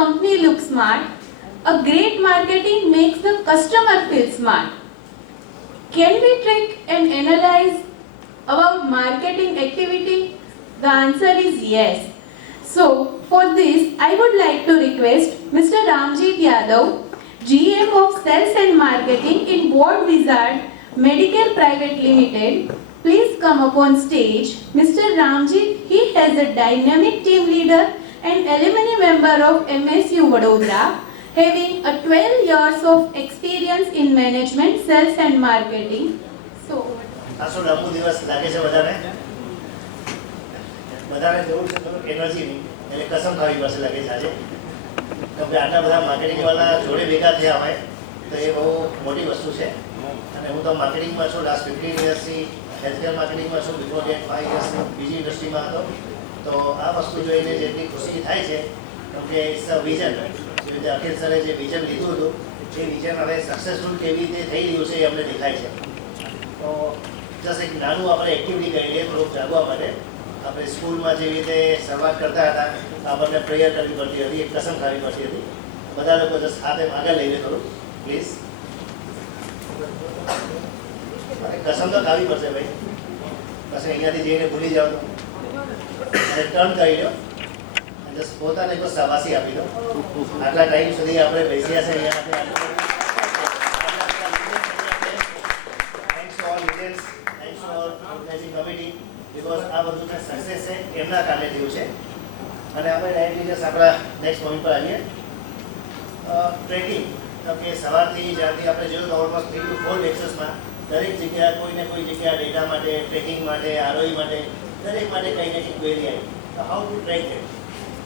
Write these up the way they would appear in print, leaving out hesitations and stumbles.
company look smart. A great marketing makes the customer feel smart. Can we track and analyze about marketing activity? The answer is yes. So, for this, I would like to request Mr. Ramjeet Yadav, GM of Sales and Marketing in Ward Wizard Medicare Private Limited. Please come upon stage. Mr. Ramjeet, he has a dynamic team leader and alumni member of MSU Vadodara, having a 12 years of experience in management, sales and marketing. So, આસો લાંબુ દિવસ લાગે છે બધાને જરૂર છે થોડુંક એનર્જીની એટલે કસમ ખાવી પડશે લાગે છે આજે કેમ કે આટલા બધા માર્કેટિંગવાળા જોડે ભેગા થયા હોય તો એ બહુ મોટી વસ્તુ છે અને હું તો માર્કેટિંગમાં છું લાસ્ટ 15 યર્સથી હેલ્થકેર માર્કેટિંગમાં છું બિફોર ડેટ 5 યર્સ બીજી ઇન્ડસ્ટ્રીમાં હતો તો આ વસ્તુ જોઈને જેટલી ખુશી થાય છે કેમ કે ઇટ્સ અ વિઝન જે રીતે અખિલ સરે જે વિઝન લીધું હતું એ વિઝન હવે સક્સેસફુલ કેવી રીતે થઈ રહ્યું છે એ અમને દેખાય છે તો જસ્ટ એક નાનું આપણે એક્ટિવિટી કરીએ થોડુંક જાગવા માટે આપણે સ્કૂલમાં જેવી રીતે શરૂઆત કરતા હતા આપણને પ્રેયર કરવી પડતી હતી એક કસમ ખાવી પડતી હતી બધા લોકો જસ્ટ હાથે આગળ લઈને થોડું પ્લીઝ કસમ તો ખાવી પડશે ભાઈ પછી અહીંયાથી જઈને ભૂલી જાઓ અને ટર્ન કરી લો અને જસ્ટ પોતાને કોઈ શાબાશી આપી દો આટલા ટાઈમ સુધી આપણે બેસ્યા છે અહીંયા કમિટી બીકોઝ આ બધું જે સક્સેસ છે એમના કારણે થયું છે અને આપણે ડાયરેક્ટલી જસ્ટ આપણા નેક્સ્ટ પોઈન્ટ પર આવીએ ટ્રેકિંગ તો કે સવારથી જ્યારથી આપણે જોયું તો ઓલમોસ્ટ 3 to 4 લેક્ચર્સમાં દરેક જગ્યા કોઈને કોઈ જગ્યા ડેટા માટે ટ્રેકિંગ માટે આરઓઈ માટે દરેક માટે કંઈ ને કંઈક ક્વેરી આવી તો હાઉ ટુ ટ્રેક ઇટ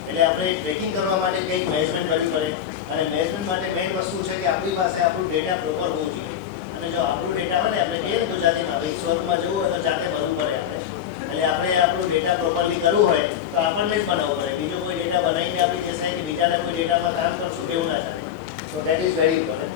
એટલે આપણે ટ્રેકિંગ કરવા માટે કંઈક મેનેજમેન્ટ કરવી પડે અને મેનેજમેન્ટ માટે મેઇન વસ્તુ છે કે આપણી પાસે આપણું ડેટા પ્રોપર હોવું જોઈએ અને જો આપણું ડેટા હોય ને આપણે કહીએ ને ગુજરાતીમાં ભાઈ શોરૂમમાં જવું હોય તો જાતે ભરવું પડે આપણે એટલે આપણે આપણું ડેટા પ્રોપરલી કરવું હોય તો આપણને જ બનાવવું પડે બીજો કોઈ ડેટા બનાવીને આપણી દેખાય કે બીજાના કોઈ ડેટામાં કામ કરશું કેવું ના ચાલે so that is very important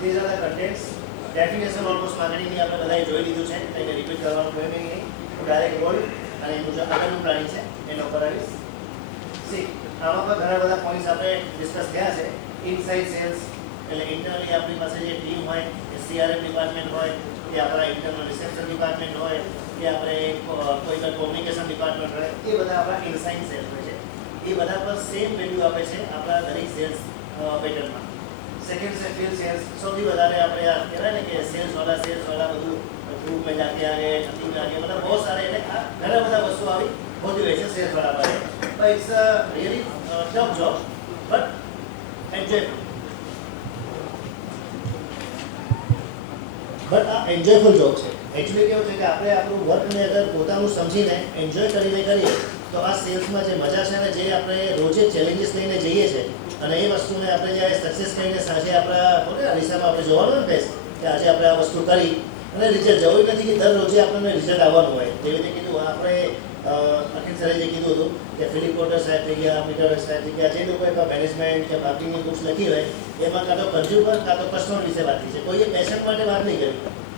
these are the contents definition almost માર્કેટિંગની આપણે બધાએ જોઈ લીધું છે કંઈને રિપીટ કરવાનું કોઈ નહીં હું ડાયરેક્ટ રોલ અને એનું જે આગળનું પ્લાનિંગ છે એનો પર આવીશ સી આમાં પણ ઘણા બધા પોઈન્ટ્સ આપણે ડિસ્કસ થયા છે ઇનસાઇડ સેલ્સ એટલે ઇન્ટરનલી આપણી પાસે જે ટીમ હોય એ સીઆરએમ ડિપાર્ટમેન્ટ હોય કે આપણા ઇન્ટરનલ રિસેપ્શન ડિપાર્ટમેન્ટ હોય કે આપણે કોઈ કોમ્યુનિકેશન ડિપાર્ટમેન્ટ હોય એ બધા આપણા ઇનસાઇડ સેલ્સ હોય છે એ બધા પર સેમ વેલ્યુ આપે છે આપણા દરેક સેલ્સ પેટર્નમાં સેકન્ડ છે ફિલ્ડ સેલ્સ સૌથી વધારે આપણે આ કહેવાય ને કે સેલ્સવાળા બધું ગ્રુપ में जाके आगे टीम में आगे मतलब बहुत सारे घણા બધા વસ્તુ આવી મોટિવેશન સેલ્સવાળા પાસે but it's a really tough job but enjoyable but આ એન્જોયફુલ જોબ છે એકચ્યુઅલી કેવું છે કે આપણે આપણું વર્કને અગર પોતાનું સમજીને એન્જોય કરીને કરીએ તો આ સેલ્સમાં જે મજા છે ને જે આપણે રોજે ચેલેન્જીસ લઈને જઈએ છીએ અને એ વસ્તુને આપણે જ્યારે સક્સેસ કરીને સાંજે આપણા બોલે અરીસામાં આપણે જોવાનું ને બેસ્ટ કે આજે આપણે આ વસ્તુ કરી અને રિઝલ્ટ જવું નથી કે દર રોજે આપણને રિઝલ્ટ આવવાનું હોય જેવી રીતે કીધું આપણે અખિલ સરે જે કીધું હતું કે ફિલિપ પોર્ટર સાહેબ થઈ ગયા મીટર સાહેબ થઈ ગયા જે લોકોએ મેનેજમેન્ટ કે માર્કેટિંગની બુક્સ લખી હોય એમાં કાં તો કન્ઝ્યુમર કાં તો કસ્ટમર વિશે વાત થઈ છે કોઈએ પેશન માટે વાત નહીં કરી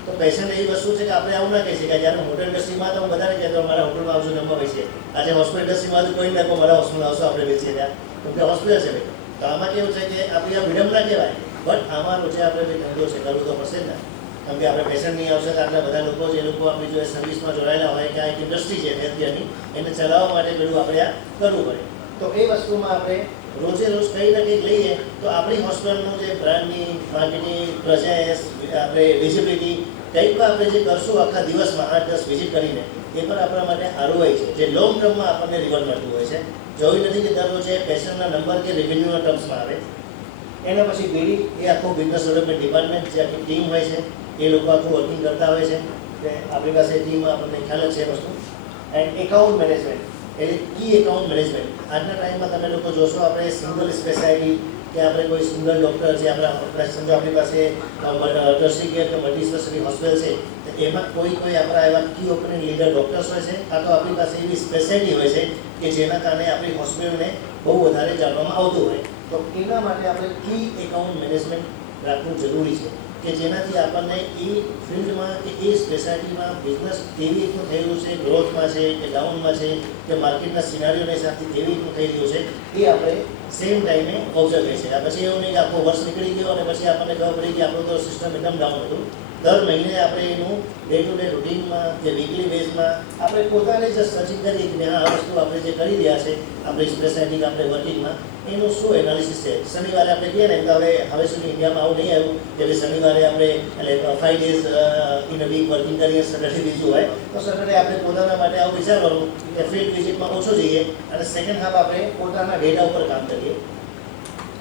તો પેશન એવી વસ્તુ છે કે આપણે આવું ના કહી શકાય જ્યારે હોટલ ઇન્ડસ્ટ્રીમાં તો હું બધાને કહેતો મારા હોટલમાં આવજો જમવા બેસીએ આજે હોસ્પિટલ ઇન્ડસ્ટ્રીમાં તો કોઈ નાખો મારા હોસ્પિટલ આવશો આપણે બેસીએ ત્યાં કેમ કે હોસ્પિટલ છે ભાઈ તો આમાં કેવું છે કે આપણી આ વિડંબના કહેવાય બટ આમાં રોજે આપણે જે ધંધો છે કરવું તો પડશે જ ને કેમ કે આપણે પેશન નહીં આવશે તો આટલા બધા લોકો જે લોકો આપણી જો સર્વિસમાં જોડાયેલા હોય કે આ એક ઇન્ડસ્ટ્રી છે હેલ્થકેરની એને ચલાવવા માટે પેલું આપણે આ કરવું પડે તો એ વસ્તુમાં આપણે રોજે રોજ કંઈ ને કંઈક લઈએ તો આપણી હોસ્પિટલનું જે બ્રાન્ડની માર્કેટિંગ પ્રેઝન્સ આપણે વિઝિબિલિટી કંઈક પણ આપણે જે કરશું આખા દિવસમાં 8-10 વિઝિટ કરીને એ પણ આપણા માટે આરઓઆઈ છે જે લોંગ ટર્મમાં આપણને રિવોર્ડ મળતું હોય છે જોયું નથી કે દર રોજે પેશનના નંબર કે રેવન્યુના ટર્મ્સમાં આવે એના પછી બીડી એ આખું બિઝનેસ ડેવલપમેન્ટ ડિપાર્ટમેન્ટ જે આખી ટીમ હોય છે એ લોકો આખું વર્કિંગ કરતા હોય છે કે આપણી પાસે ટીમ આપણને ખ્યાલ જ છે વસ્તુ એન્ડ એકાઉન્ટ મેનેજમેન્ટ એટલે કી એકાઉન્ટ મેનેજમેન્ટ આજના ટાઈમમાં તમે લોકો જોશો આપણે સિંગલ સ્પેશિયાલિટી કે આપણે કોઈ સિંગલ ડૉક્ટર છે આપણા સમજો આપણી પાસે ટર્સરી કેર કે મલ્ટી સ્પેશિયાલિટી હોસ્પિટલ છે તો એમાં કોઈ આપણા એવા કી ઓપનિંગ લીડર ડૉક્ટર્સ હોય છે કાં તો આપણી પાસે એવી સ્પેશિયાલિટી હોય છે કે જેના કારણે આપણી હોસ્પિટલને બહુ વધારે જાણવામાં આવતું હોય તો એના માટે આપણે કી એકાઉન્ટ મેનેજમેન્ટ રાખવું જરૂરી છે કે જેનાથી આપણને એ ફિલ્ડમાં કે એ સ્પેશિયાલિટીમાં બિઝનેસ કેવી રીતનું થયેલું છે, ગ્રોથમાં છે કે ડાઉનમાં છે કે માર્કેટના સિનારીઓના હિસાબથી કેવી રીતનું થઈ રહ્યું છે એ આપણે સેમ ટાઈમે ઓબ્ઝર્વ કરીએ છીએ. પછી એવું નહીં કે આખો વર્ષ નીકળી ગયો અને પછી આપણને ખબર પડી કે આપણું તો સિસ્ટમ એકદમ ડાઉન હતું. દર મહિને આપણે એનું ડે ટુ ડે રૂટીનમાં કે વીકલી બેઝમાં આપણે પોતાને જ સર્ચિંગ કરીએ કે આ વસ્તુ આપણે જે કરી રહ્યા છે આપણી સ્પેશિયાલિટી આપણે વર્કિંગમાં એનું શું એનાલિસિસ છે. શનિવારે આપણે કહીએ ને તો હવે સુધી ઇન્ડિયામાં આવું નહીં આવ્યું કે ભાઈ શનિવારે આપણે એટલે 5 days in a week working કરીએ, સેટરડે બીજું હોય તો સેટરડે આપણે પોતાના માટે આવું વિચારવાનું કે ફિલ્ડ વિઝિટમાં ઓછો જઈએ અને સેકન્ડ હાફ આપણે પોતાના ડેટા ઉપર કામ કરીએ.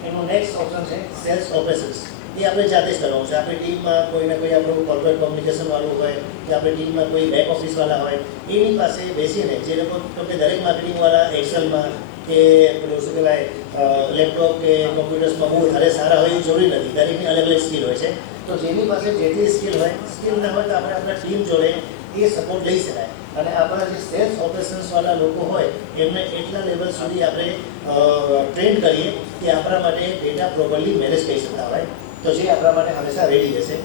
એનું નેક્સ્ટ ઓપ્શન છે સેલ્સ ઓપરેશન્સ. એ આપણે જાતે જ કરવાનું છે. આપણી ટીમમાં કોઈને કોઈ આપણું કોર્પોરેટ કોમ્યુનિકેશન વાળું હોય કે આપણી ટીમમાં કોઈ બેક ઓફિસવાળા હોય એની પાસે બેસીને જે લોકો તમને દરેક માર્કેટિંગવાળા એક્સેલમાં કે પેલું શું કહેવાય લેપટોપ કે કોમ્પ્યુટર્સમાં બહુ વધારે સારા હોય એવું જરૂરી નથી. દરેકની અલગ અલગ સ્કિલ હોય છે. તો જેની પાસે જેટલી સ્કિલ હોય, સ્કિલ ના હોય તો આપણે આપણા ટીમ જોડે એ સપોર્ટ લઈ શકાય. અને આપણા જે સેલ્સ ઓપરેશન્સવાળા લોકો હોય એમને એટલા લેવલ સુધી આપણે ટ્રેન કરીએ કે આપણા માટે ડેટા પ્રોપરલી મેનેજ કરી શકતા હોય તો જે આપણા માટે હંમેશા રેડી રહેશે.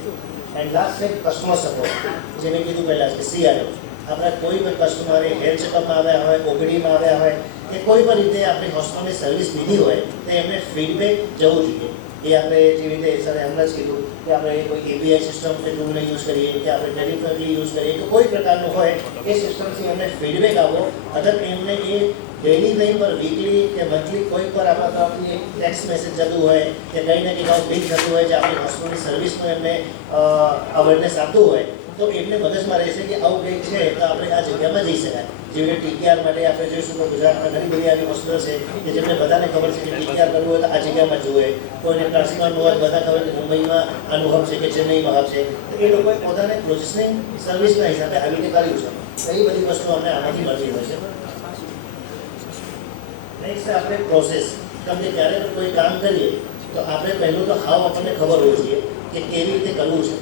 એન્ડ લાસ્ટ છે કસ્ટમર સપોર્ટ. જે મેં કીધું પહેલાં કે CRM. આપણા કોઈ પણ કસ્ટમરે હેલ્થ ચેકઅપમાં આવ્યા હોય, OPDમાં આવ્યા હોય કે કોઈ પણ રીતે આપણી હોસ્પિટલની સર્વિસ લીધી હોય તો એમને ફીડબેક જવું જોઈએ. એ આપણે જેવી રીતે સર હમણાં જ કીધું કે આપણે કોઈ API સિસ્ટમ કે ટૂલને યુઝ કરીએ કે આપણે ટેલિફોનથી યુઝ કરીએ કે કોઈ પ્રકારનું હોય એ સિસ્ટમથી એમને ફીડબેક આવો. અગર એમને એ ડેલી નહીં પર વીકલી કે મંથલી કોઈ પર આપણા તરફથી એક ટેક્સ્ટ મેસેજ જતું હોય કે કંઈ ને કંઈ આવું બિલ થતું હોય જે આપણી હોસ્પિટલની સર્વિસનું એમને અવેરનેસ આપતું હોય તો એમને મગજમાં રહેશે કે આવું કંઈક છે તો આપણે આ જગ્યામાં જઈ શકાય. જેવી રીતે TKR માટે આપણે જોઈશું તો ગુજરાતમાં ઘણી બધી આવી હોસ્પિટલ છે કે જેમને બધાને ખબર છે કે TKR કરવું હોય તો આ જગ્યામાં જોઈએ. કોઈને ટ્રાન્સપ્લાન્ટ હોય બધા ખબર કે મુંબઈમાં આનું હબ છે કે ચેન્નઈમાં હબ છે. તો એ લોકોએ પોતાને પ્રોસેસિંગ સર્વિસના હિસાબે આવી રીતે કર્યું છે. તો એ બધી વસ્તુ અમને આમાંથી મળતી હોય છે. નેક્સ્ટ આપણે પ્રોસેસ. તમે જ્યારે પણ કોઈ કામ કરીએ તો આપણે પહેલું તો હાવ આપણને ખબર હોવી જોઈએ કે કેવી રીતે કરવું છે.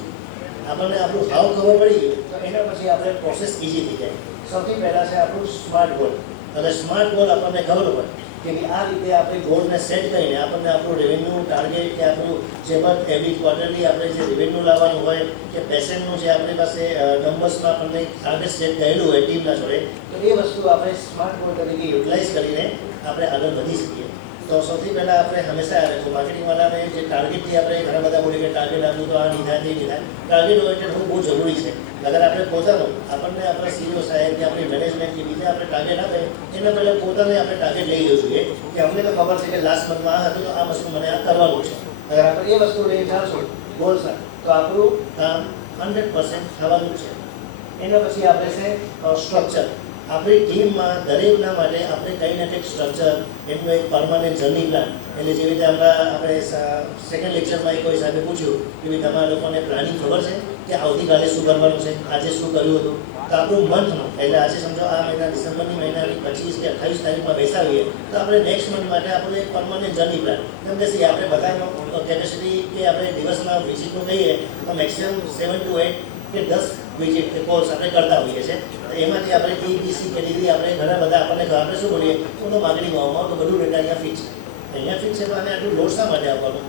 આપણને આપણું હાવ ખબર પડી ગયું તો એના પછી આપણે પ્રોસેસ ઇઝી થઈ જાય. સૌથી પહેલાં છે આપણું સ્માર્ટ ગોલ. અને સ્માર્ટ ગોલ આપણને ખબર હોય કે આ રીતે આપણે ગોલને સેટ કરીને આપણને આપણું રેવન્યુ ટાર્ગેટ કે આપણું જે પણ એવરી ક્વાર્ટરલી આપણે જે રેવન્યુ લાવવાનું હોય કે પેશન્ટનું જે આપણી પાસે નંબર્સમાં આપણને ટાર્ગેટ સેટ કરેલું હોય ટીમના જોડે તો એ વસ્તુ આપણે સ્માર્ટ ગોલ તરીકે યુટિલાઇઝ કરીને આપણે આગળ વધી શકીએ. તો સૌથી પહેલાં આપણે હંમેશા માર્કેટિંગવાળાને જે ટાર્ગેટથી આપણે ઘણા બધા બોલીએ કે ટાર્ગેટ આપ્યું તો આ નહીં થાય તે નહીં થાય. ટાર્ગેટ ઓરિએન્ટેડ હોવું બહુ જરૂરી છે. અગર આપણે પોતાનું આપણને આપણા CEO સાહેબ કે આપણી મેનેજમેન્ટ કે બીજા આપણે ટાર્ગેટ આપે એના પહેલાં પોતાને આપણે ટાર્ગેટ લઈ લેવું જોઈએ કે અમને તો ખબર છે કે લાસ્ટ મંથમાં આ હતું તો આ વસ્તુ મને આ કરવાનું છે. અગર આપણે એ વસ્તુ લઈ ચાલશું ગોલ્સના તો આપણું કામ 100% થવાનું છે. એના પછી આપણે છે સ્ટ્રક્ચર. આપણી ટીમમાં દરેકના માટે આપણે કંઈ ને કંઈક સ્ટ્રક્ચર એમનું એક પરમાનન્ટ જર્ની પ્લાન એટલે જેવી રીતે આપણે સેકન્ડ લેક્ચરમાં એક કોઈ સાહેબે પૂછ્યું કે ભાઈ તમારા લોકોને પ્લાનિંગ ખબર છે કે આવતીકાલે શું કરવાનું છે, આજે શું કર્યું હતું. તો આપણું મંથનું એટલે આજે સમજો આ મહિના ડિસેમ્બરની મહિનાની 25 કે 28 તારીખમાં બેસાડીએ તો આપણે નેક્સ્ટ મંથ માટે આપણું એક પરમાનન્ટ જર્ની પ્લાન કેમ કે આપણે બધાનો કેપેસિટી કે આપણે દિવસના વિઝિટનું કહીએ તો મેક્સિમમ 7 to 8 કે 10 વિઝિટ કે કોલ્સ આપણે કરતા હોઈએ છીએ. તો એમાંથી આપણે ABC કેટેગરી આપણે ઘણા બધા આપણે શું બોલીએ તો માર્કેટિંગમાં તો બધું ડેટા અહીંયા ફિક્સ છે. અહીંયા ફિક્સ છે તો આને આટલું લોડ શા માટે આપવાનું?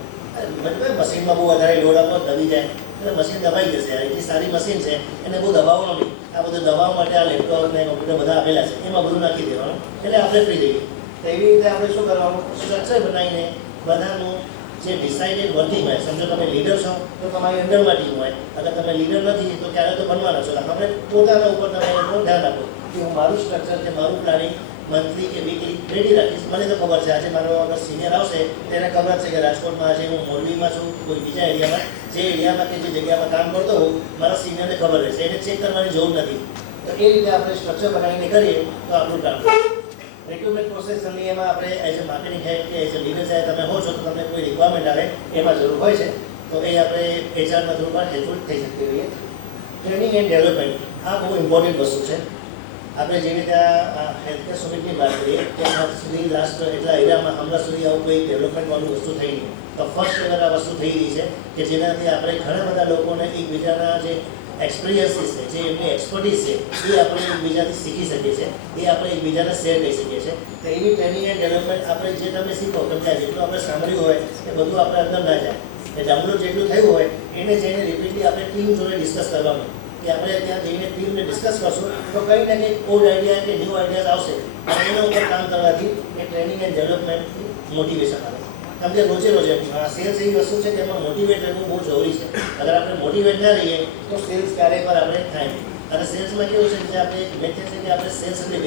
મતલબ મશીનમાં બહુ વધારે લોડ આપો દબી જાય એટલે મશીન દબાઈ જશે. એટલી સારી મશીન છે એને બહુ દબાવવાનું નહીં. આ બધું દબાવવા માટે આ લેપટોપ ને કોમ્પ્યુટર બધા આપેલા છે એમાં બધું નાખી દેવાનું એટલે આપણે ફ્રી થઈ ગઈ. તો એવી રીતે આપણે શું કરવાનું સ્ટ્રક્ચર બનાવીને બધાનું જે ડિસાઇડેડ વર્કિંગ હોય સમજો તમે લીડર છો તો તમારી અંડરમાં ટીમ હોય. અગર તમે લીડર નથી તો ક્યારે તો બનવાના છો. આપણે પોતાના ઉપર તમે એનું ધ્યાન આપો કે હું મારું સ્ટ્રક્ચર કે મારું પ્લાનિંગ મંથલી કે વીકલી રેડી રાખીશ. મને તો ખબર છે આજે મારો અગર સિનિયર આવશે તેને ખબર છે કે રાજકોટમાં આજે હું મોરબીમાં છું કે કોઈ બીજા એરિયામાં જે એરિયામાં કે જે જગ્યામાં કામ કરતો હોઉં મારા સિનિયરને ખબર રહેશે. એને ચેક કરવાની જરૂર નથી. તો એ રીતે આપણે સ્ટ્રક્ચર બનાવીને કરીએ તો આપણું કામ. રિક્રુટમેન્ટ પ્રોસેસની એમાં આપણે એઝ અ માર્કેટિંગ હેડ કે એઝ અ લીડર સાહેબ તમે હો છો તો તમને કોઈ રિક્વાયરમેન્ટ આવે એમાં જરૂર હોય છે તો એ આપણે HR થ્રુ પર હેલ્પફુલ થઈ શકતી હોઈએ. ટ્રેનિંગ એન્ડ ડેવલપમેન્ટ આ બહુ ઇમ્પોર્ટન્ટ વસ્તુ છે. આપણે જેવી રીતે આ હેલ્થકેર સમિટની વાત કરીએ કે આજ સુધી લાસ્ટ એટલા એરિયામાં હમણાં સુધી આવું કોઈ ડેવલપમેન્ટવાળું વસ્તુ થઈ નહીં. તો ફર્સ્ટ એવર આ વસ્તુ થઈ રહી છે કે જેનાથી આપણે ઘણા બધા લોકોને એકબીજાના જે એક્સપિરિયન્સીસ છે જે એમની એક્સપર્ટીઝ છે એ આપણે એકબીજાથી શીખી શકીએ છીએ. એ આપણે એકબીજાને શેર કરી શકીએ છીએ. તો એવી ટ્રેનિંગ એન્ડ ડેવલપમેન્ટ આપણે જે તમે શીખો કેમ કે જેટલું આપણે સાંભળ્યું હોય એ બધું આપણે અંદર ના જાય. એ ડાઉનલોડ જેટલું થયું હોય એને જઈને રિપીટલી આપણે ટીમ જોડે ડિસ્કસ કરવાનું કે આપણે ત્યાં જઈને ટીમને ડિસ્કસ કરશું તો કંઈ ને કંઈ ઓલ્ડ આઈડિયા કે ન્યૂ આઈડિયાઝ આવશે અને એના ઉપર કામ કરવાથી એ ટ્રેનિંગ એન્ડ ડેવલપમેન્ટથી મોટિવેશન આવે કેમ કે રોજે સેલ્સ એવી વસ્તુ છે કે એમાં મોટિવેટ રહેવું બહુ જરૂરી છે. અગર આપણે મોટિવેટ ના રહીએ તો સેલ્સ ક્યારેય પર આપણે થાય નહીં. અને સેલ્સમાં કેવું છે કે આપણે મેથડ છે કે આપણે સેલ્સ એટલે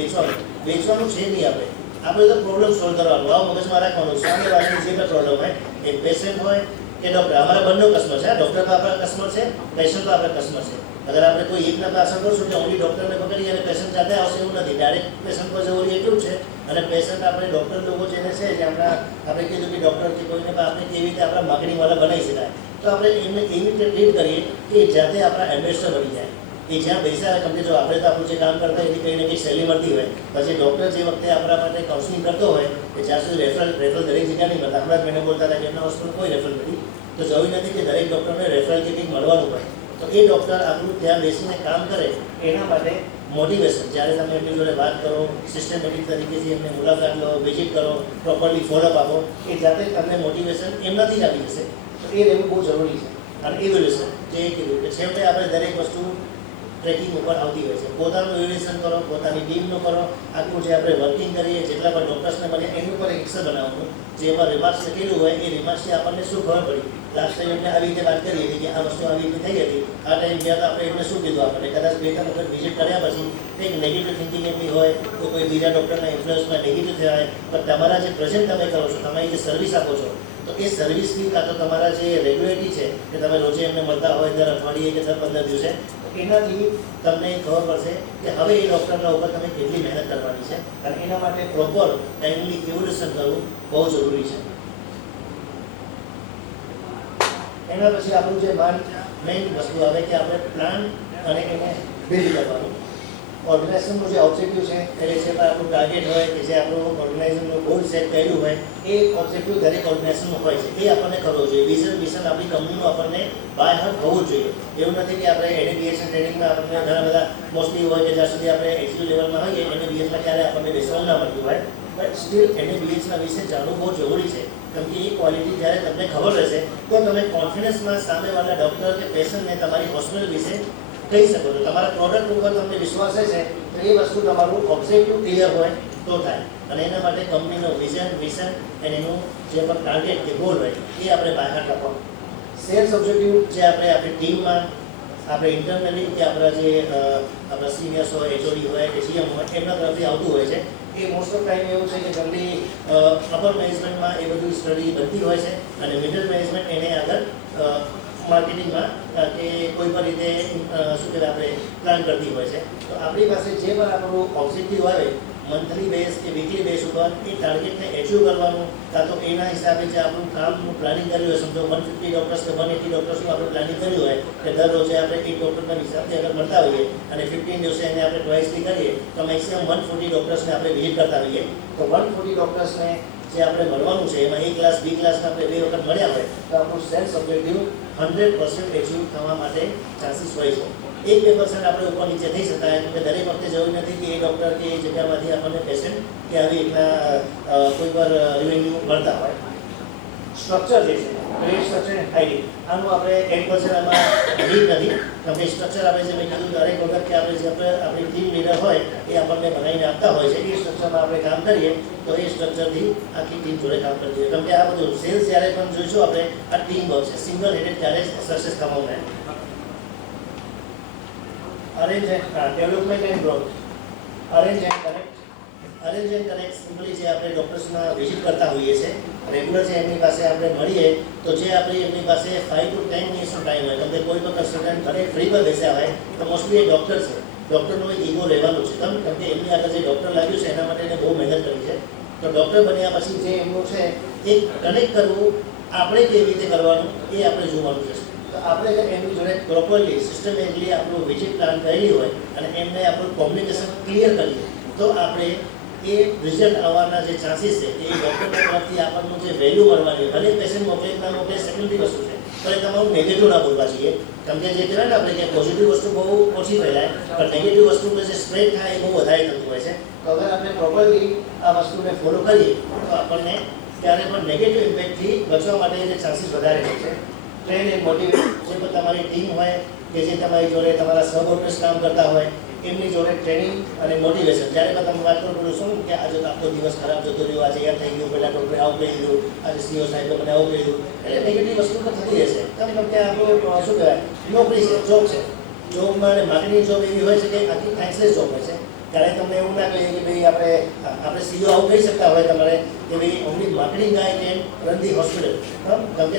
વેચવાનું છે નહીં. આપણે તો પ્રોબ્લેમ સોલ્વ કરવાનું આવું મગજમાં રાખવાનું. સામે વાળાની જે પણ પ્રોબ્લેમ હોય એ પેશન્ટ હોય કે ડૉક્ટર, અમારા બંને કસ્ટમર છે. ડૉક્ટર તો આપણા કસ્ટમર છે, પેશન્ટ તો આપણા કસ્ટમર છે. અગર આપણે કોઈ એકના પાછળ કરશું કે ઓનલી ડૉક્ટરને પકડી અને પેશન્ટ જાતે આવશે એવું નથી. ડાયરેક્ટ પેશન્ટ પર જવું એટલું છે. અને પેશન્ટ આપણે ડૉક્ટર લોકો જેને છે જે આપણે કીધું કે ડૉક્ટર કે કોઈને પણ આપણે કેવી રીતે આપણા માગણીવાળા બનાવી શકાય તો આપણે એમને એવી રીતે ટ્રીટ કરીએ કે જાતે આપણા એમ્બેસેડર બની જાય. એ જ્યાં પૈસા કેમ કે જો આપણે તો આપણું જે કામ કરતા હોય એની કંઈ ને કંઈ સેલી મળતી હોય, પછી ડૉક્ટર જે વખતે આપણા માટે કાઉન્સિલિંગ કરતો હોય કે જ્યાં સુધી રેફરલ દરેક જગ્યા નહીં મળતા. હમણાં જ મને બોલતા હતા કે એમના હોસ્પિટલ કોઈ રેફરલ નથી, તો જરૂરી નથી કે દરેક ડૉક્ટરને રેફરલ કે કંઈક મળવાનું હોય. તો એ ડૉક્ટર આપણું ત્યાં બેસીને કામ કરે એના માટે મોટિવેશન, જ્યારે તમે એમની જોડે વાત કરો, સિસ્ટમેટિક તરીકેથી એમને મુલાકાત લો, વિઝિટ કરો, પ્રોપરલી ફોલોઅપ આપો, એ જાતે તમને મોટિવેશન એમનાથી જ આવી જશે. તો એ રહેવું બહુ જરૂરી છે. અને ઇવેલ્યુએશન જે કીધું કે છેવટે આપણે દરેક વસ્તુ ટ્રેકિંગ ઉપર આવતી હોય છે. પોતાનું ઇવેલ્યુએશન કરો, પોતાની ટીમનું કરો, આખું જે આપણે વર્કિંગ કરીએ જેટલા પણ ડૉક્ટર્સને મળે એનું ઉપર એક એક્સલ બનાવવાનું. જે એમાં રિમાર્ક્સ લખેલું હોય એ રિમાર્ક્સથી આપણને શું ખબર પડી. લાસ્ટ ટાઈમ એમને આવી રીતે વાત કરી હતી કે આ વસ્તુ આવી રીતે થઈ હતી, આ ટાઈમ ગયા તો આપણે એમને શું કીધું. આપણને કદાચ 2-3 વખત વિઝિટ કર્યા પછી કંઈક નેગેટિવ થિંકિંગ એમની હોય તો કોઈ બીજા ડૉક્ટરના ઇન્ફ્લુઅન્સમાં નેગેટિવ થયા હોય, પણ તમારા જે પ્રેઝન્ટ તમે કરો છો, તમારી જે સર્વિસ આપો છો, તો એ સર્વિસથી કાં તો તમારા જે રેગ્યુલેટી છે કે તમે રોજે એમને મળતા હોય દર અઠવાડિયે કે દર 15 દિવસે, તો એનાથી તમને ખબર પડશે કે હવે એ ડૉક્ટરના ઉપર તમે કેટલી મહેનત કરવાની છે. અને એના માટે પ્રોપર ટાઈમલી ઇવોલ્યુશન કરવું બહુ જરૂરી છે. એના પછી આપણું જે મેઇન વસ્તુ આવે કે આપણે પ્લાન અને એને બિલ્ડ કરવાનું. ઓર્ગેનાઇઝેશનનું જે ઓબ્જેક્ટિવ છે એ છે આપણું ટાર્ગેટ હોય કે જે આપણું ઓર્ગેનાઇઝેશનનું ગોલ સેટ કરેલું હોય એ ઓબ્જેક્ટિવ દરેક ઓર્ગેનાઇઝેશનનું હોય છે. એ આપણને કરવો જોઈએ. વિઝન આપણી કંપનીનું આપણને બાય હાર્ટ હોવું જોઈએ. એવું નથી કે આપણે એનએબીએસ ટ્રેનિંગમાં આપણને ઘણા બધા મોસ્ટલી હોય કે જ્યાં સુધી આપણે એક્ઝિક્યુટિવ લેવલમાં હોઈએ એનએબીએસમાં ક્યારે આપણને બેસવાનું ના મળતું હોય, બટ સ્ટીલ એનએબીએસના વિશે જાણવું બહુ જરૂરી છે. કેમ કે એ ક્વોલિટી જ્યારે તમને ખબર રહેશે તો તમે કોન્ફિડન્સમાં સામેવાળા ડૉક્ટર કે પેશન્ટને તમારી હોસ્પિટલ વિશે કહી શકો છો. તમારા પ્રોડક્ટ ઉપર તમને વિશ્વાસ હશે તો એ વસ્તુ તમારું ઓબ્જેક્ટિવ ક્લિયર હોય તો થાય. અને એના માટે કંપનીનો વિઝન, મિશન અને એનું જે પણ ટાર્ગેટ કે ગોલ હોય એ આપણે બહાર રાખવાનું. સેલ્સ ઓબ્જેક્ટિવ જે આપણે આપણી ટીમમાં આપણે ઇન્ટરનલી કે આપણા જે આપણા સિનિયર્સ હોય, એચઓડી હોય કે સીએમ હોય એમના તરફથી આવતું હોય છે. એ મોસ્ટ ઓફ ટાઈમ એવું છે કે જલ્દી અપર મેનેજમેન્ટમાં એ બધું સ્ટડી બનતી હોય છે અને મિડલ મેનેજમેન્ટ એને આગળ માર્કેટિંગમાં કે કોઈ પણ રીતે શું કહેવાય આપણે પ્લાન કરતી હોય છે. તો આપણી પાસે જે પણ આપણું ઓબ્જેક્ટિવ આવે મંથલી બેઝ કે વીકલી બેઝ ઉપર એ ટાર્ગેટને એચીવ કરવાનું, કાં તો એના હિસાબે જે આપણું કામનું પ્લાનિંગ કર્યું હોય, સમજો 150 ડૉક્ટર્સ કે 180 ડૉક્ટર્સનું આપણે પ્લાનિંગ કર્યું હોય કે દર રોજે આપણે 1 ડૉક્ટરના હિસાબથી અગર મળતા હોઈએ અને 15 દિવસે એને આપણે ટ્વાઇસલી કરીએ તો મેક્સિમમ 140 ડૉક્ટર્સને આપણે વિઝિટ કરતા હોઈએ. તો 140 ડૉક્ટર્સને જે આપણે મળવાનું છે એમાં A ક્લાસ, B ક્લાસને આપણે 2 વખત મળ્યા હોય તો આપણું સેલ્સ ઓબ્જેક્ટિવ 100% એચીવ થવા માટે ચાન્સીસ હોય છે. 1-2% આપણે ઉપર નીચે થઈ શકાય કે દરેક વખતે જરૂરી નથી કે એ ડૉક્ટર કે એ જગ્યામાંથી આપણને પેશન્ટ કે આવી રીતના કોઈ પર રિવેન્યુ મળતા હોય. સ્ટ્રક્ચર જે છે ક્રેડિટ સ્ટ્રક્ચર અને હાઇડિંગ આનું આપણે 10% આમાં ડીલ નથી. તમે સ્ટ્રક્ચર આપણે જે મેં કીધું દરેક વખત કે આપણે જે આપણી ટીમ લીડર હોય એ આપણને બનાવીને આપતા હોય છે. એ સ્ટ્રક્ચરમાં આપણે કામ કરીએ તો એ સ્ટ્રક્ચરથી આખી ટીમ જોડે કામ કરતી હોય. કેમ કે આ બધું સેલ્સ જ્યારે પણ જોઈશું આપણે આ ટીમ વર્ક છે. સિંગલ હેડેડ ત્યારે સક્સેસ થવાનું નહીં. Arrange development and growth. Arrange and connect simply જે આપણે ડૉક્ટર્સના વિઝિટ કરતા હોઈએ છીએ રેગ્યુલર જે એમની પાસે આપણે મળીએ તો જે આપણી એમની પાસે 5 to 10 મિનિટ્સનો ટાઈમ હોય. કેમ કે કોઈ પણ કન્સલ્ટન્ટ ઘરે ફ્રી પર બેસ્યા હોય તો મોસ્ટલી એ ડૉક્ટર છે. ડૉક્ટરનો એક ઈગો રહેવાનું છે. કેમ કે એમની આગળ જે ડૉક્ટર લાગ્યું છે એના માટે એને બહુ મહેનત કરી છે. તો ડૉક્ટર બન્યા પછી જે એમનું છે એ કનેક્ટ કરવું આપણે કેવી રીતે કરવાનું એ આપણે જોવાનું છે. તો આપણે એમની જોડે પ્રોપરલી સિસ્ટમેટિકલી આપણું વિઝિટ પ્લાન કરેલી હોય અને એમને આપણું કોમ્યુનિકેશન ક્લિયર કરીએ તો આપણે એ રિઝલ્ટ આવવાના જે ચાન્સીસ છે કે એ ડૉક્ટરના તરફથી આપણનું જે વેલ્યુ મળવાની ભલે પેશન્ટ મોકલે ના મોકલે સેકન્ડરી વસ્તુ છે પણ એ તમારું નેગેટિવ ના બોલવા જોઈએ. કેમ કે જે કહેવાય ને આપણે કે પોઝિટિવ વસ્તુ બહુ ઓછી ફેલાય પણ નેગેટિવ વસ્તુને જે સ્પ્રેડ થાય એ બહુ વધારે થતું હોય છે. તો અગર આપણે પ્રોપરલી આ વસ્તુને ફોલો કરીએ તો આપણને ત્યારે પણ નેગેટિવ ઇમ્પેક્ટથી બચવા માટે જે ચાન્સીસ વધારે હોય છે. ટ્રેન એન્ડ મોટિવેટ, જે પણ તમારી ટીમ હોય કે જે તમારી જોડે તમારા સબઓર્ડિનેટ્સ કામ કરતા હોય એમની જોડે ટ્રેનિંગ અને મોટિવેશન. જ્યારે પણ તમે વાત કરો શું કે આજે તો આખો દિવસ ખરાબ જતો રહ્યો, આજે એમ થઈ ગયું, પહેલાં ડૉક્ટરે આવું કહી દીધું, આજે સીઓ સાહેબે મને આવું કહી દીધું, એટલે નેગેટિવ વસ્તુ તો થતી રહેશે. કેમ કે આપણું શું કહેવાય, નોકરી છે, જોબ છે. જોબમાં અને માર્કેટિંગ જોબ એવી હોય છે કે આખી થેન્ક્સલેસ જોબ હોય છે. ત્યારે તમને એવું ના કહીએ કે ભાઈ આપણે સીઓ આવું કહી શકતા હોય તમારે કે ભાઈ only marketing guys can run the hospital. કેમ કે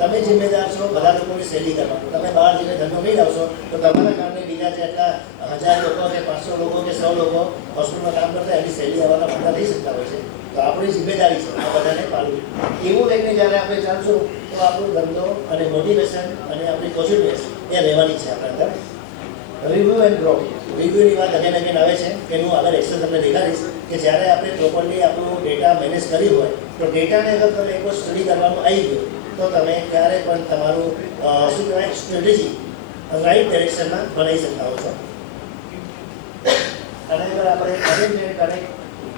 તમે જિમ્મેદાર છો બધા લોકોની સેલી કરવાનું. તમે બહાર જઈને ધંધો નહીં લાવશો તો તમારા કારણે બીજા જે આટલા 1000 લોકો કે 500 લોકો કે 100 લોકો હોસ્પિટલમાં કામ કરતા એની સેલી આવવાના ધંધા થઈ શકતા હોય છે. તો આપણી જિમ્મેદારી છે આ બધાને પાડવું. એવું લઈને જ્યારે આપણે ચાલશું તો આપણો ધંધો અને મોટિવેશન અને આપણી પોઝિટિવનેસ એ રહેવાની છે આપણા અંદર. Review and grow. રિવ્યૂની વાત અગેન આવે છે, એનું આગળ એક્શન તમને દેખાડીશ કે જ્યારે આપણે પ્રોપરલી આપણું ડેટા મેનેજ કર્યું હોય તો ડેટાને અગર તમે એક સ્ટડી કરવાનું આવી ગયું તો તમે ક્યારે પણ તમારું શું કહેવાય સ્ટ્રેટેજી રાઈટ ડાયરેક્શનમાં બનાવી શકતા હો છો. અને અગર આપણે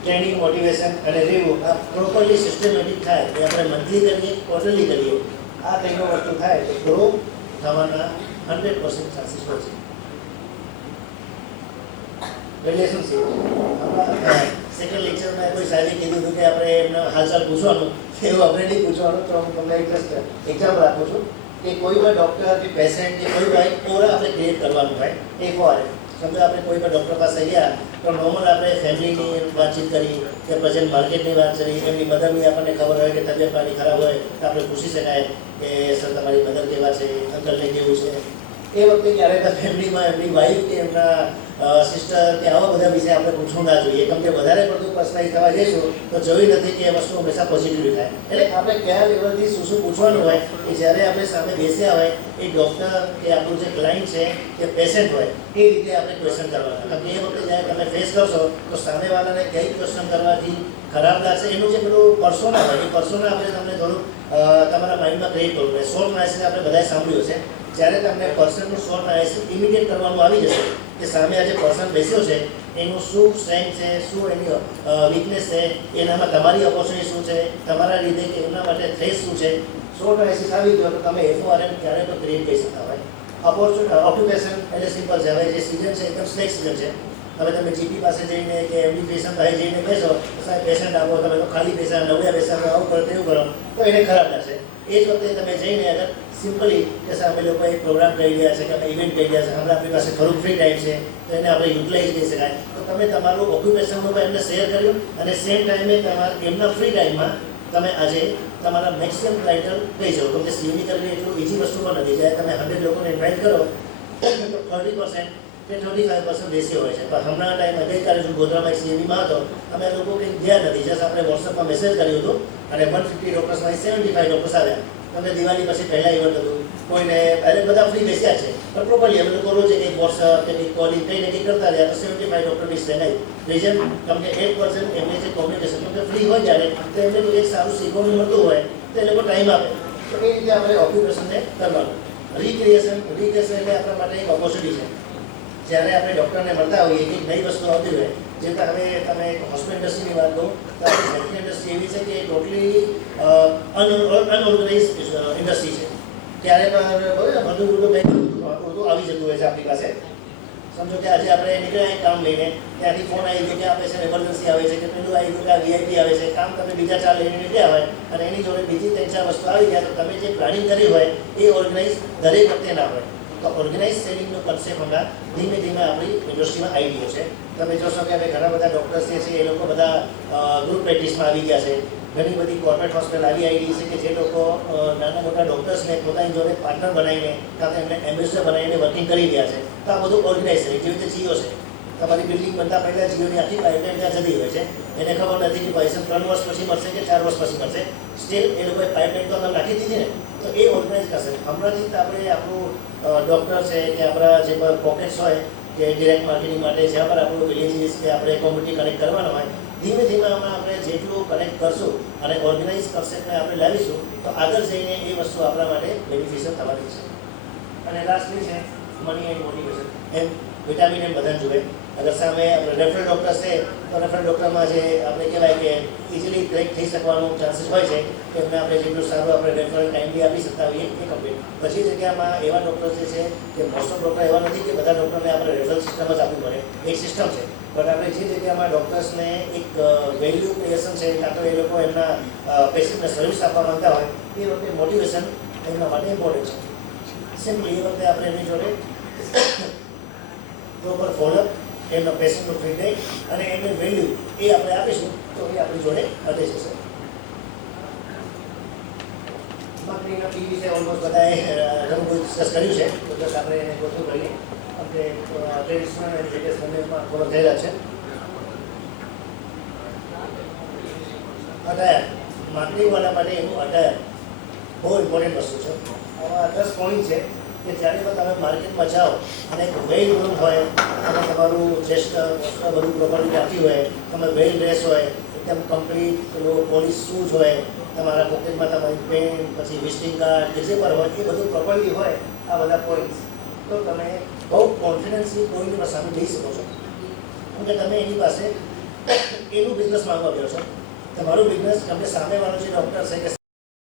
ટ્રેનિંગ, મોટિવેશન અને રિવ્યૂ આ પ્રોપરલી સિસ્ટમેટિક થાય એ આપણે મંથલી કરીએ, ક્વાર્ટરલી કરીએ, આ કંઈનો વસ્તુ થાય તો ગ્રો થવાના 100% ચાન્સીસ હોય છે. રિલેશનશિપ. સેકન્ડ લેક્ચરમાં કોઈ સાહેબે કીધું હતું કે આપણે એમનો હાલચાલ પૂછવાનું, એવું આપણે નહીં પૂછવાનું. તો હું તમને એક એક્ઝામ્પલ આપું છું કે કોઈ પણ ડૉક્ટર કે પેશન્ટ કે કોઈ પણ ઓરા આપણે ક્રિએટ કરવાનું હોય એક વાર. સમજો આપણે કોઈ પણ ડૉક્ટર પાસે ગયા તો નોર્મલ આપણે ફેમિલીની વાતચીત કરી કે પ્રેઝન્ટ માર્કેટની વાત કરી, એમની મધરની આપણને ખબર હોય કે તબિયત પાણી ખરાબ હોય તો આપણે પૂછી શકાય કે સર તમારી મધર કેવા છે, અંકલને કેવું છે. એ વખતે ક્યારેક ફેમિલીમાં એમની વાઈફ કે એમના સિસ્ટર કે આવા બધા વિશે આપણે પૂછવું ના જોઈએ. કેમ કે વધારે પડતું પર્સનલાઇઝ થવા જઈશું તો જોઈ નથી કે એ વસ્તુ હંમેશા પોઝિટિવ થાય. એટલે આપણે કયા લેવલથી શું પૂછવાનું હોય કે જ્યારે આપણે સામે બેસ્યા હોય એ ડૉક્ટર કે આપણું જે ક્લાયન્ટ છે કે પેશન્ટ હોય એ રીતે આપણે ક્વેશ્ચન કરવાના. કારણ કે એ વખતે જ્યારે તમે ફેસ કરશો તો સામેવાળાને કઈ ક્વેશ્ચન કરવાથી ખરાબ લાગશે એનું જે પેલું પર્સોના હોય એ પર્સોના આપણે તમને થોડુંક તમારા માઇન્ડમાં ક્રિએટ કરવું પડે. શોર્ટ એનાલિસિસ આપણે બધાએ સાંભળ્યું છે. જ્યારે તમને પર્સનનું શોર્ટ એનાલિસિસ ઇમિડિયેટ કરવાનું આવી જશે કે સામે આજે પર્સન બેસ્યો છે એનું શું સ્ટ્રેન્થ છે, શું એની વીકનેસ છે, એનામાં તમારી ઓપોર્ચ્યુનિટી શું છે, તમારા લીધે કે એમના માટે થ્રેટ શું છે, શોર્ટ એનાલિસિસ આવી ગયો તો તમે FORM ક્યારે પણ ક્રિએટ કરી શકતા હોય. ઓક્યુપેશન એટલે સિમ્પલ છે. હવે જે સિઝન છે એકદમ સ્નેક સિઝન છે. હવે તમે જીપી પાસે જઈને કે એમડી પેશન્ટ પાસે જઈને કહેશો તો સાહેબ પેશન્ટ આપો, તમે તો ખાલી પૈસા નવડા પૈસા આવું કરો તેવું કરો તો એને ખરાબ લાગશે. એ જ વખતે તમે જઈને અગર સિમ્પલી કે અમે લોકો એક પ્રોગ્રામ કરી રહ્યા છે કે આપણે ઇવેન્ટ કરી રહ્યા છે, હમણાં આપણી પાસે થોડુંક ફ્રી ટાઈમ છે તો એને આપણે યુટિલાઇઝ કરી શકાય. તો તમે તમારું ઓક્યુપેશનનું પણ એમને શેર કર્યું અને સેમ ટાઈમે તમારા એમના ફ્રી ટાઈમમાં તમે આજે તમારા મેક્સિમમ ટાઇટલ કહી શકો. કેમ કે સીવી કરવી એટલું ઇઝી વસ્તુ પણ નથી. જ્યારે તમે 100 લોકોને ઇન્વાઇટ કરો તો 30% કે 35% રેશિયો હોય છે. પણ હમણાં ટાઈમે ગઈકાલે જો ગોધરામાં એક સીવીમાં હતો, અમે લોકો કંઈ ગયા નથી, જસ્ટ આપણે વોટ્સઅપમાં મેસેજ કર્યું હતું અને 150 ડૉક્ટર્સમાંથી 75 ડૉક્ટર્સ આવ્યા. તમને દિવાળી પછી પહેલાં ઇવેન્ટ હતું, કોઈને એટલે બધા ફ્રી બેસ્યા છે પણ પ્રોપરલી અમે લોકો રોજ એક વોટ્સઅપ કે કંઈક કોલિંગ કંઈ ને કંઈક કરતા રહ્યા તો 75 ડૉક્ટરની સ્ટ્રેન્થ રીઝન કેમ કે 8% એમને જે કોમ્યુનિકેશન કેમ કે ફ્રી હોય જ્યારે તો એમને કોઈ એક સારું શીખવાનું મળતું હોય તો એ લોકો ટાઈમ આપે. તો એ રીતે આપણે ઓક્યુપેશનને કરવાનું. રિક્રિએશન એટલે આપણા માટે એક ઓપોર્ચ્યુનિટી છે. જ્યારે આપણે ડૉક્ટરને મળતા હોઈએ એક નવી વસ્તુ આવતી હોય, જેમ કે હવે તમે હોસ્પિટલ ઇન્ડસ્ટ્રીની વાત કહો તો આપણી હેલ્થ ઇન્ડસ્ટ્રી એવી છે કે ટોટલી અનઓર્ગનાઇઝ ઇન્ડસ્ટ્રી છે. ત્યારે પણ બધું આવી જતું હોય છે આપણી પાસે. સમજો કે આજે આપણે નીકળ્યા એક કામ લઈને, ત્યાંથી ફોન આવી ગયો કે આ પેશન્ટ એમરજન્સી આવે છે કે પેલું આવી ગયું કે આ વીઆઈપી આવે છે, કામ તમે બીજા 4 લઈને નીકળ્યા હોય અને એની જોડે બીજી 3-4 વસ્તુ આવી ગયા તો તમે જે પ્લાનિંગ કરી હોય એ ઓર્ગેનાઇઝ દરેક વખતે ના હોય. તો ઓર્ગેનાઇઝ સેલિંગનો કન્સેપ્ટ હમણાં ધીમે ધીમે આપણી ઇન્ડસ્ટ્રીમાં આવી ગયો છે. તમે જોશો કે હવે ઘણા બધા ડૉક્ટર્સ જે છે એ લોકો બધા ગ્રુપ પ્રેક્ટિસમાં આવી ગયા છે. ઘણી બધી કોર્પોરેટ હોસ્પિટલ આવી છે કે જે લોકો નાના મોટા ડૉક્ટર્સને પોતાની જોડે પાર્ટનર બનાવીને કાં તો એમને એમ્બેસેડર બનાવીને વર્કિંગ કરી રહ્યા છે. તો આ બધું ઓર્ગેનાઇઝ છે. જેવી રીતે જીઓ છે, તમારી બિલ્ડિંગ બનતા પહેલાં જીઓની આખી પાઇપલાઇન ત્યાં જતી હોય છે. એને ખબર નથી કે પૈસા 3 વર્ષ પછી મળશે કે 4 વર્ષ પછી મળશે. સ્ટીલ એ લોકોએ પાઇપલાઇન તો અંદર નાખી દીધી ને, તો એ ઓર્ગેનાઇઝ કરશે. હમણાંથી આપણે આપણું ડૉક્ટર છે કે આપણા જે પર પોકેટ્સ હોય કે ડિરેક્ટ માર્કેટિંગ માટે જ્યાં પર આપણું વિલેજીસ કે આપણે કોમ્યુનિટી કનેક્ટ કરવાનો હોય, ધીમે ધીમે આમાં આપણે જેટલું કનેક્ટ કરશું અને ઓર્ગેનાઇઝ કન્સેપ્ટને આપણે લાવીશું તો આગળ જઈને એ વસ્તુ આપણા માટે બેનિફિશિયલ થવાની છે. અને લાસ્ટલી છે મની એન્ડ મોટિવેશન. એમ વિટામિન એમ બધાને જોઈએ. અગર સામે આપણે રેફરલ ડૉક્ટર છે તો રેફરલ ડૉક્ટરમાં જે આપણે કહેવાય કે ઇઝીલી બ્રેક થઈ શકવાનું ચાન્સીસ હોય છે કે એમને આપણે જેટલું સારું આપણે રેફરલ ટાઈમલી આપી શકતા હોઈએ એ કમ્પ્લીટ. પછી જગ્યામાં એવા ડૉક્ટર જે છે કે મોસ્ટ ઓફ ડૉક્ટર એવા નથી કે બધા ડૉક્ટરને આપણે રેફરલ સિસ્ટમ જ આપવી પડે, એક સિસ્ટમ છે. બટ આપણે જે જગ્યામાં ડૉક્ટર્સને એક વેલ્યુ ક્રિએશન છે, કાં તો એ લોકો એમના પેશન્ટને સર્વિસ આપવા માંગતા હોય એ વખતે મોટિવેશન એમના માટે ઇમ્પોર્ટન્ટ છે. સિમ્પલી એ વખતે આપણે એમની જોડે પ્રોપર ફોલોઅપ, એમના પેશન્ટનું ફીડબેક અને એમની વેલ્યુ એ આપણે આપીશું તો એ આપણી જોડે વધે જશે. માર્કેટિંગના પી વિશે ઓલમોસ્ટ બધાએ ઘણું બધું ડિસ્કસ કર્યું છે, તો બસ આપણે ગોઠવું કરીએ. આપણે ટ્રેડિશનલ અને લેટેસ્ટ બંનેમાં ફોલો થયેલા છે. અટાયર, માર્કેટિંગવાળા માટે એનું અટાયર બહુ ઇમ્પોર્ટન્ટ વસ્તુ છે. આવા 10 પોઈન્ટ છે કે જ્યારે પણ તમે માર્કેટમાં જાઓ અને એક વેલ ગ્રૂમ હોય અને તમારું ચેસ્ટ બધું પ્રોપરલી રાખી હોય, તમે વેલ ડ્રેસ હોય, એકદમ કમ્પ્લીટ પેલું પોલીસ શૂઝ હોય, તમારા પોકેટમાં તમારી પેન, પછી વિઝિટિંગ કાર્ડ કે જે પણ હોય એ બધું પ્રોપરલી હોય, આ બધા પોઈન્ટ્સ, તો તમે બહુ કોન્ફિડન્સથી કોઈની સામે જઈ શકો છો. કેમ કે તમે એની પાસે એનું બિઝનેસ માંગવા ગયો છો. તમારું બિઝનેસ તમને સામેવાળો જે ડૉક્ટર છે કે